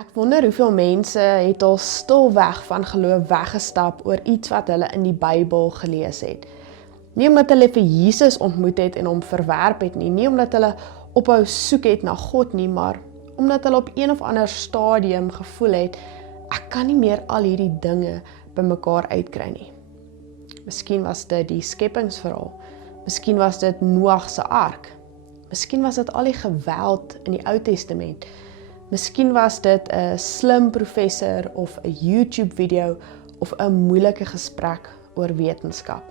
Ek wonder hoeveel mense het al stilweg van geloof weggestap oor iets wat hulle in die Bybel gelees het. Nie omdat hulle vir Jesus ontmoet het en hom verwerp het nie omdat hulle ophou soek het na God nie, maar omdat hulle op een of ander stadium gevoel het, ek kan nie meer al hierdie dinge bymekaar uitkry nie. Miskien was dit die skepingsverhaal, miskien was dit Noag se ark, miskien was dit al die geweld in die Ou Testament, miskien was dit 'n slim professor of 'n YouTube video of 'n moeilike gesprek oor wetenskap.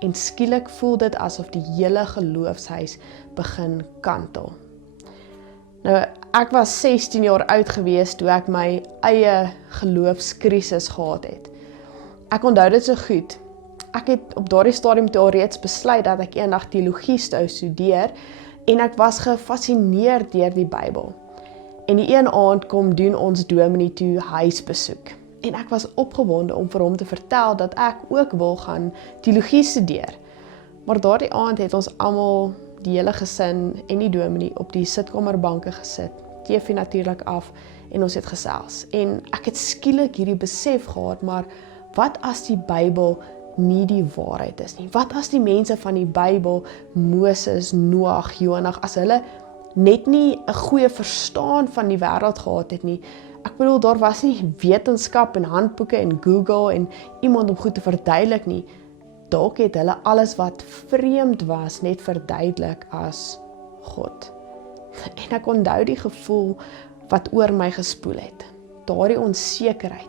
En skielik voel dit asof die hele geloofshuis begin kantel. Nou, ek was 16 jaar oud gewees toe ek my eie geloofskrisis gehad het. Ek onthou dit so goed. Ek het op daardie stadium toe al reeds besluit dat ek eendag teologie sou studeer en ek was gefascineerd deur die Bybel. En die een aand kom doen ons dominee toe huisbesoek. En ek was opgewonde om vir hom te vertel dat ek ook wil gaan teologie studeer. Maar daardie aand het ons almal, die hele gesin en die dominee, op die sitkamerbanke gesit, TV natuurlik af, en ons het gesels. En ek het skielik hierdie besef gehad, maar wat as die Bybel nie die waarheid is nie? Wat as die mense van die Bybel, Moses, Noag, Jonah, as hulle net nie 'n goeie verstaan van die wêreld gehad het nie? Ek bedoel, daar was nie wetenskap en handboeke en Google en iemand om goed te verduidelik nie. Dalk het hulle alles wat vreemd was net verduidelik as God. En ek onthou die gevoel wat oor my gespoel het. Daardie onsekerheid.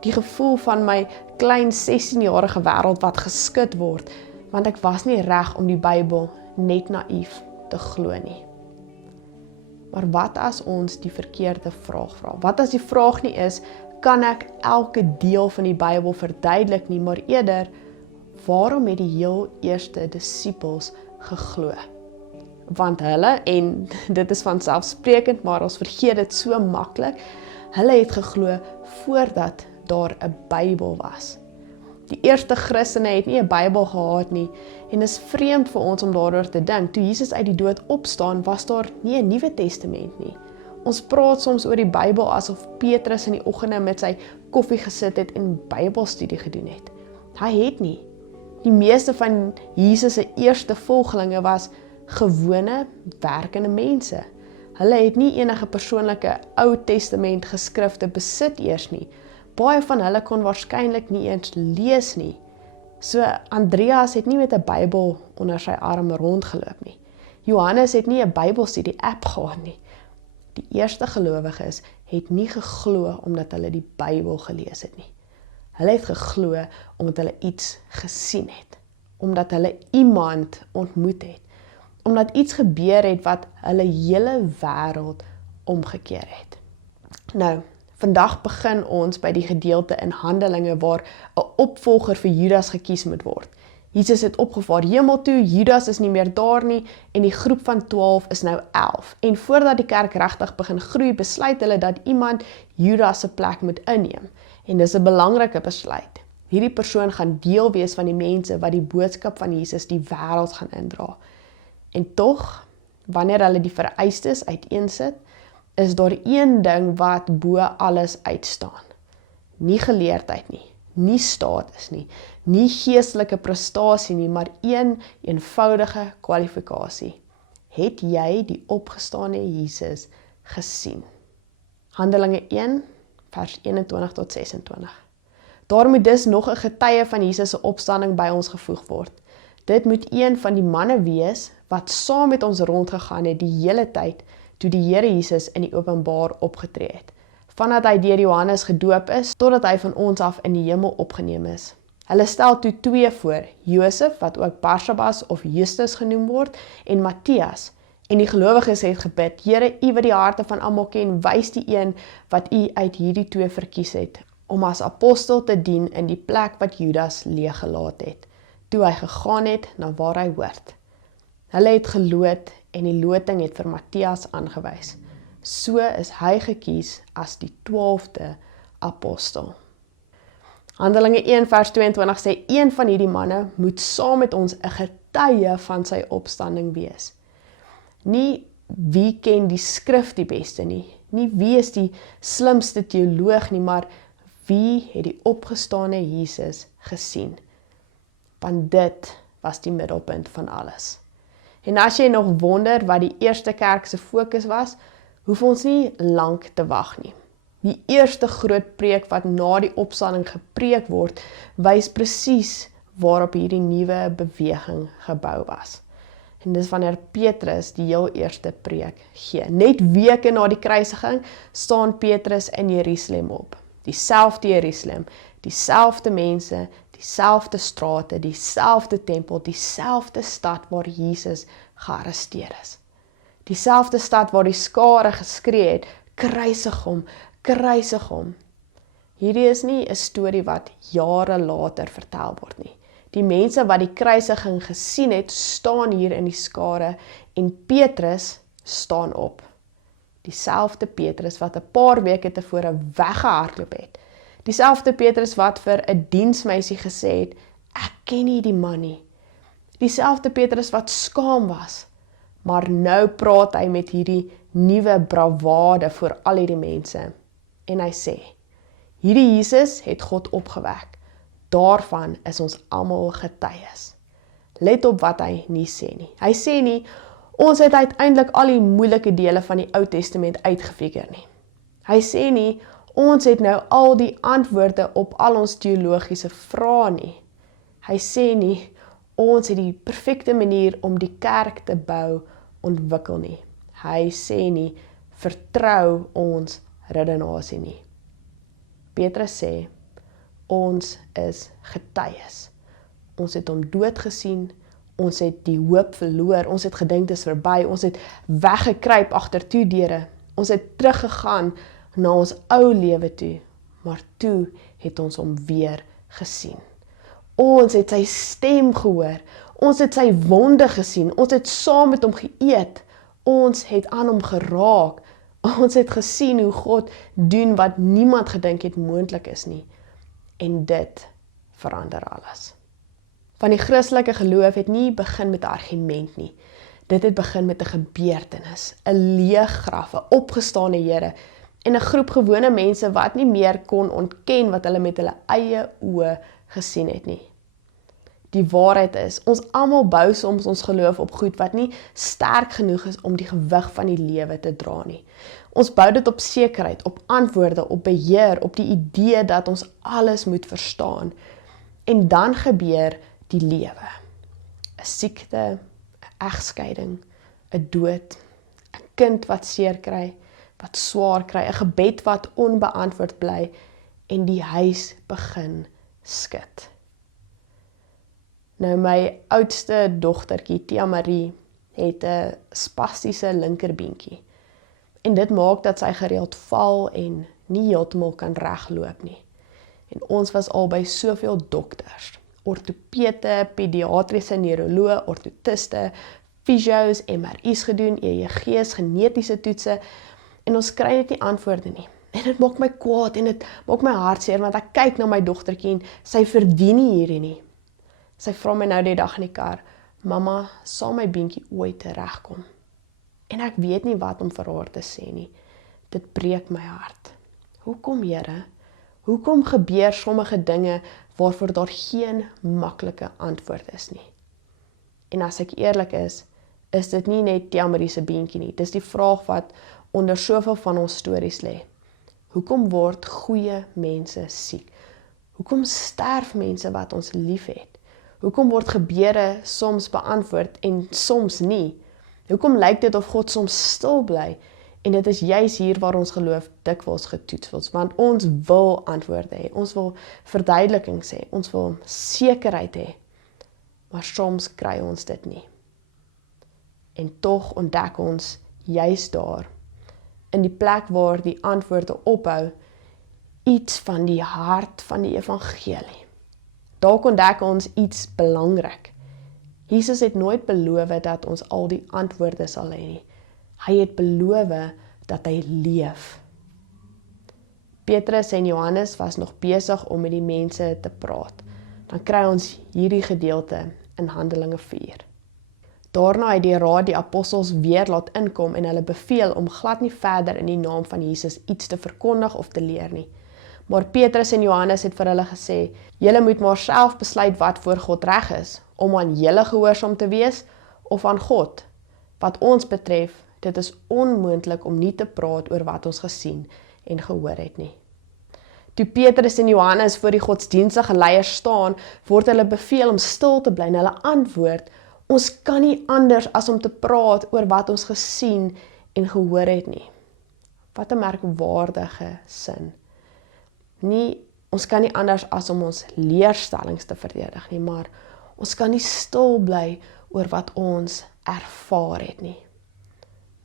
Die gevoel van my klein 16-jarige wêreld wat geskit word, want ek was nie reg om die Bybel net naïef te glo nie. Maar wat as ons die verkeerde vraag vra? Wat as die vraag nie is, kan ek elke deel van die Bybel verduidelik nie, maar eerder, waarom het die heel eerste disippels geglo? Want hulle, en dit is vanselfsprekend, maar ons vergeet dit so maklik, hulle het geglo voordat daar 'n Bybel was. Die eerste Christene het nie 'n Bybel gehad nie, en is vreemd vir ons om daaroor te dink. Toe Jesus uit die dood opstaan, was daar nie 'n Nuwe Testament nie. Ons praat soms oor die Bybel asof Petrus in die oggende met sy koffie gesit het en Bybelstudie gedoen het. Hy het nie. Die meeste van Jesus se eerste volgelinge was gewone, werkende mense. Hulle het nie enige persoonlike Ou Testament geskrifte besit eers nie. Baie van hulle kon waarskynlik nie eens lees nie. So Andreas het nie met 'n Bybel onder sy arm rondgeloop nie. Johannes het nie 'n Bybelstudie app gehad nie. Die eerste gelowiges het nie geglo omdat hulle die Bybel gelees het nie. Hulle het geglo omdat hulle iets gesien het. Omdat hulle iemand ontmoet het. Omdat iets gebeur het wat hulle hele wêreld omgekeer het. Nou, vandag begin ons by die gedeelte in Handelinge waar 'n opvolger vir Judas gekies moet word. Jesus het opgevaar hemel toe, Judas is nie meer daar nie en die groep van 12 is nou 11. En voordat die kerk regtig begin groei, besluit hulle dat iemand Judas se plek moet inneem. En dis 'n belangrike besluit. Hierdie persoon gaan deel wees van die mense wat die boodskap van Jesus die wêreld gaan indra. En tog, wanneer hulle die vereistes uiteensit, is daar een ding wat bo alles uitstaan. Nie geleerdheid nie, nie status nie, nie geestelike prestasie nie, maar een eenvoudige kwalifikasie. Het jy die opgestane Jesus gesien? Handelinge 1, vers 21 tot 26. Daar moet dus nog 'n getuie van Jesus se opstanding by ons gevoeg word. Dit moet een van die manne wees wat saam met ons rondgegaan het die hele tyd toe die Here Jesus in die openbaar opgetree het. Vandat hy deur Johannes gedoop is, totdat hy van ons af in die hemel opgeneem is. Hulle stel toe 2 voor, Josef, wat ook Barsabas of Justus genoem word, en Matthias. En die gelowiges het gebid, Here, U wat die harte van almal ken, wys die een wat U uit hierdie 2 verkies het, om as apostel te dien in die plek wat Judas leeggelaat het, toe hy gegaan het na waar hy hoort. Hulle het geloot en die loting het vir Matthias aangewys. So is hy gekies as die 12de apostel. Handelinge 1 vers 22 sê, een van hierdie manne moet saam met ons 'n getuie van sy opstanding wees. Nie wie ken die skrif die beste nie, Nie wie is die slimste teoloog nie, maar wie het die opgestane Jesus gesien? Want dit was die middelpunt van alles. En as jy nog wonder wat die eerste kerk se fokus was, hoef ons nie lank te wag nie. Die eerste groot preek wat na die opstanding gepreek word, wys presies waarop hierdie nuwe beweging gebou was. En dis wanneer Petrus die heel eerste preek gee. Net weke na die kruisiging staan Petrus in Jerusalem op. Dieselfde Jerusalem, dieselfde mense, dieselfde strate, dieselfde tempel, dieselfde stad waar Jesus gearresteer is. Dieselfde stad waar die skare geskree het, kruisig hom, kruisig hom. Hierdie is nie 'n storie wat jare later vertel word nie. Die mense wat die kruisiging gesien het, staan hier in die skare en Petrus staan op. Dieselfde Petrus wat 'n paar weke tevore weggehardloop het. Dieselfde Petrus wat vir 'n diensmeisie gesê het, ek ken nie die man nie. Dieselfde Petrus wat skaam was. Maar nou praat hy met hierdie nuwe bravade voor al hierdie mense. En hy sê, hierdie Jesus het God opgewek. Daarvan is ons almal getuies. Let op wat hy nie sê nie. Hy sê nie, ons het uiteindelik al die moeilike dele van die Ou Testament uitgefigure nie. Hy sê nie, ons het nou al die antwoorde op al ons teologiese vrae nie. Hy sê nie, ons het die perfekte manier om die kerk te bou ontwikkel nie. Hy sê nie, vertrou ons redenasie nie. Petrus sê, ons is getuies. Ons het hom dood gesien, ons het die hoop verloor, ons het gedink dit is verby, ons het weggekruip agter toedeure, ons het teruggegaan na ons ou lewe toe, maar toe het ons hom weer gesien. Ons het sy stem gehoor, ons het sy wonde gesien, ons het saam met hom geëet, ons het aan hom geraak, ons het gesien hoe God doen wat niemand gedink het moontlik is nie. En dit verander alles. Van die Christelike geloof het nie begin met 'n argument nie. Dit het begin met 'n gebeurtenis, 'n leë graf, 'n opgestane Here en 'n groep gewone mense wat nie meer kon ontken wat hulle met hulle eie oë gesien het nie. Die waarheid is, ons almal bou soms ons geloof op goed wat nie sterk genoeg is om die gewig van die lewe te dra nie. Ons bou dit op sekerheid, op antwoorde, op beheer, op die idee dat ons alles moet verstaan. En dan gebeur die lewe. 'n Siekte, 'n egskeiding, 'n dood, 'n kind wat seer kry, wat swaar kry, 'n gebed wat onbeantwoord bly en die huis begin skud. Nou my oudste dogtertjie, Tia Marie, het 'n spastiese linkerbeentjie. En dit maak dat sy gereeld val en nie heeltemal kan regloop nie. En ons was al by soveel dokters, ortopede, pediatriese neuroloë, ortotiste, fisio's, MRI's gedoen, EEG's, genetiese toetse, en ons kry net nie antwoorde nie. En dit maak my kwaad en dit maak my hartseer, want ek kyk na my dogtertjie en sy verdien nie hierdie nie. Sy vra my nou die dag in die kar, mamma, sal my beentjie ooit regkom? En ek weet nie wat om vir haar te sê nie. Dit breek my hart. Hoekom, Here? Hoekom gebeur sommige dinge waarvoor daar geen maklike antwoord is nie? En as ek eerlik is dit nie net Tia Marie se beentjie nie. Dis die vraag wat onder soveel van ons stories lê. Hoekom word goeie mense siek? Hoekom sterf mense wat ons liefhet? Hoekom word gebeure soms beantwoord en soms nie? Hoekom lyk dit of God soms stil bly? En dit is juis hier waar ons geloof dikwels getoets word, want ons wil antwoorde hê, ons wil verduidelikings hê, ons wil sekerheid hê, maar soms kry ons dit nie. En tog ontdek ons juis daar, in die plek waar die antwoorde ophou, iets van die hart van die evangelie. Daar ontdek ons iets belangrik. Jesus het nooit beloof dat ons al die antwoorde sal hê nie. Hy het beloof dat hy leef. Petrus en Johannes was nog besig om met die mense te praat. Dan kry ons hierdie gedeelte in Handelinge 4. Daarna het die raad die apostels weer laat inkom en hulle beveel om glad nie verder in die naam van Jesus iets te verkondig of te leer nie. Maar Petrus en Johannes het vir hulle gesê, julle moet maar self besluit wat voor God reg is, om aan julle gehoorsaam te wees of aan God. Wat ons betref, dit is onmoontlik om nie te praat oor wat ons gesien en gehoor het nie. Toe Petrus en Johannes voor die godsdienstige leiers staan, word hulle beveel om stil te bly en hulle antwoord, ons kan nie anders as om te praat oor wat ons gesien en gehoor het nie. Wat 'n merkwaardige sin. Ons kan nie anders as om ons leerstellings te verdedig nie, maar ons kan nie stil bly oor wat ons ervaar het nie.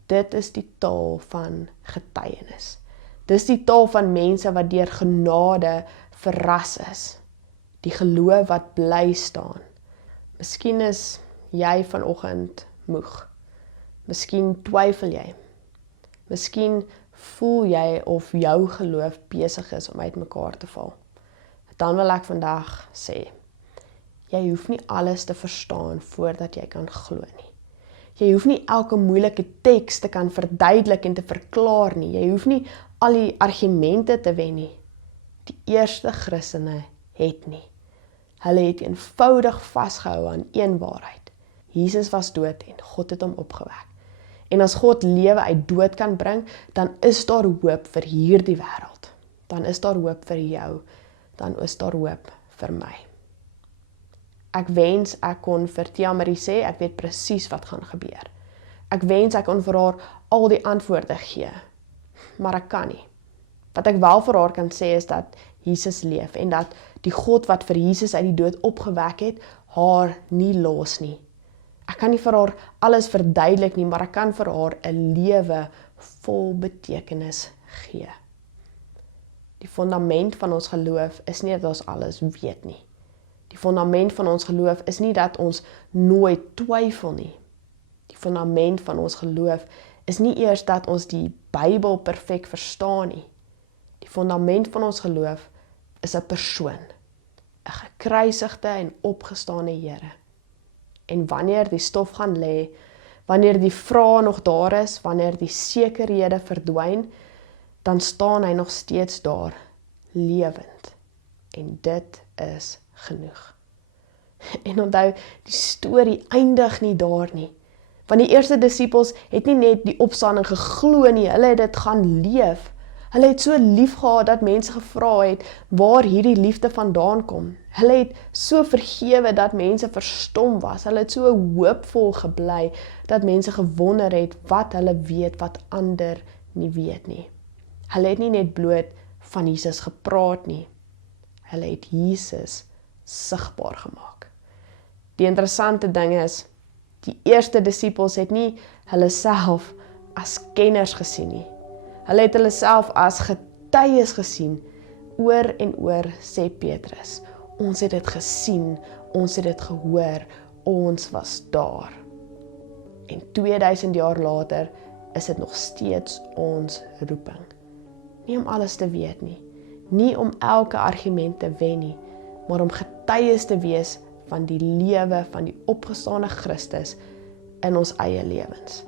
Dit is die taal van getuienis. Dis die taal van mense wat deur genade verras is. Die geloof wat bly staan. Miskien is jy vanoggend moeg. Miskien twyfel jy. Miskien voel jy of jou geloof besig is om uitmekaar te val. Dan wil ek vandag sê, jy hoef nie alles te verstaan voordat jy kan glo nie. Jy hoef nie elke moeilike teks te kan verduidelik en te verklaar nie. Jy hoef nie al die argumente te wen nie. Die eerste Christene het nie. Hulle het eenvoudig vasgehou aan een waarheid. Jesus was dood en God het hom opgewek. En as God lewe uit dood kan bring, dan is daar hoop vir hierdie wêreld. Dan is daar hoop vir jou. Dan is daar hoop vir my. Ek wens ek kon vir Tia Marie sê, ek weet presies wat gaan gebeur. Ek wens ek kon vir haar al die antwoorde gee, maar ek kan nie. Wat ek wel vir haar kan sê is dat Jesus leef en dat die God wat vir Jesus uit die dood opgewek het, haar nie los nie. Ek kan nie vir haar alles verduidelik nie, maar ek kan vir haar 'n lewe vol betekenis gee. Die fundament van ons geloof is nie dat ons alles weet nie. Die fundament van ons geloof is nie dat ons nooit twyfel nie. Die fundament van ons geloof is nie eers dat ons die Bybel perfek verstaan nie. Die fundament van ons geloof is 'n persoon, 'n gekruisigde en opgestane Here. En wanneer die stof gaan lê, wanneer die vrae nog daar is, wanneer die sekerhede verdwyn, dan staan hy nog steeds daar, lewend. En dit is genoeg. En onthou, die storie eindig nie daar nie. Want die eerste disippels het nie net die opstanding geglo nie, hulle het dit gaan leef. Hulle het so lief gehad dat mense gevra het waar hierdie liefde vandaan kom. Hulle het so vergewe dat mense verstom was. Hulle het so hoopvol gebly dat mense gewonder het wat hulle weet wat ander nie weet nie. Hulle het nie net bloot van Jesus gepraat nie. Hulle het Jesus sigbaar gemaak. Die interessante ding is, die eerste disippels het nie hulle self as kenners gesien nie. Hulle het hulle self as getuies gesien. Oor en oor sê Petrus, ons het dit gesien, ons het dit gehoor, ons was daar. En 2000 jaar later is dit nog steeds ons roeping. Nie om alles te weet nie, nie om elke argument te wen nie, maar om getuies te wees van die lewe van die opgestane Christus in ons eie lewens.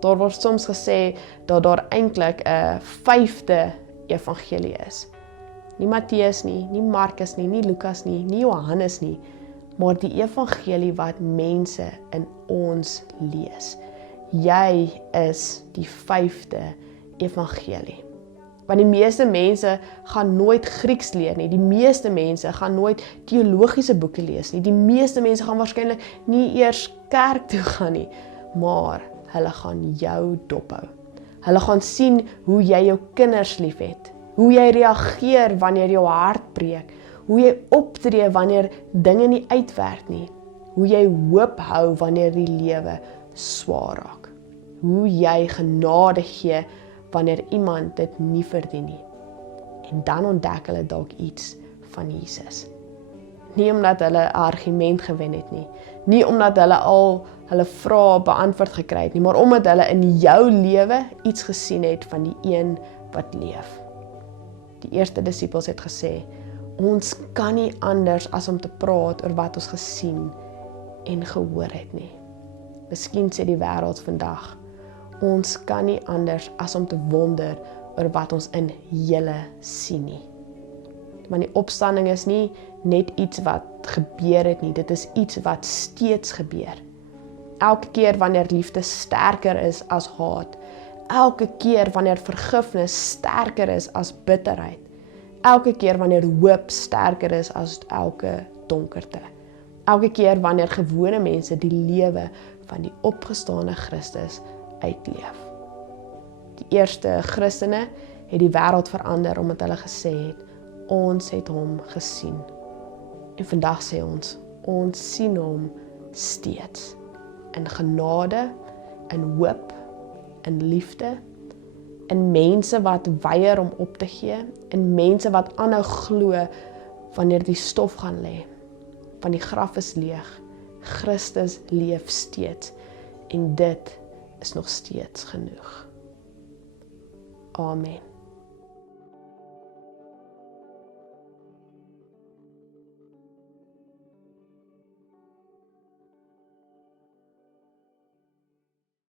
Daar word soms gesê dat daar eintlik 'n 5de evangelie is. Nie Matteus nie Markus nie Lukas nie Johannes nie, maar die evangelie wat mense in ons lees. Jy is die 5de evangelie. Want die meeste mense gaan nooit Grieks leer nie, die meeste mense gaan nooit teologiese boeke lees nie, die meeste mense gaan waarskynlik nie eers kerk toe gaan nie, maar hulle gaan jou dophou. Hulle gaan sien hoe jy jou kinders liefhet, hoe jy reageer wanneer jou hart breek, hoe jy optree wanneer dinge nie uitwerk nie, hoe jy hoop hou wanneer die lewe swaar raak, hoe jy genade gee wanneer iemand dit nie verdien nie. En dan ontdek hulle dalk iets van Jesus. Nie omdat hulle 'n argument gewen het nie omdat hulle al hulle vrae beantwoord gekry het nie, maar omdat hulle in jou lewe iets gesien het van die een wat leef. Die eerste disippels het gesê, ons kan nie anders as om te praat oor wat ons gesien en gehoor het nie. Miskien sê die wêreld vandag, ons kan nie anders as om te wonder oor wat ons in julle sien nie. Want die opstanding is nie net iets wat gebeur het nie, dit is iets wat steeds gebeur. Elke keer wanneer liefde sterker is as haat, elke keer wanneer vergifnis sterker is as bitterheid, elke keer wanneer hoop sterker is as elke donkerte, elke keer wanneer gewone mense die lewe van die opgestane Christus uitleef. Die eerste Christene het die wêreld verander omdat hulle gesê het, ons het hom gesien. En vandag sê ons sien hom steeds. In genade, in hoop, in liefde, in mense wat weier om op te gee, in mense wat aanhou glo wanneer die stof gaan lê, want die graf is leeg, Christus leef steeds, en dit is nog steeds genoeg. Amen.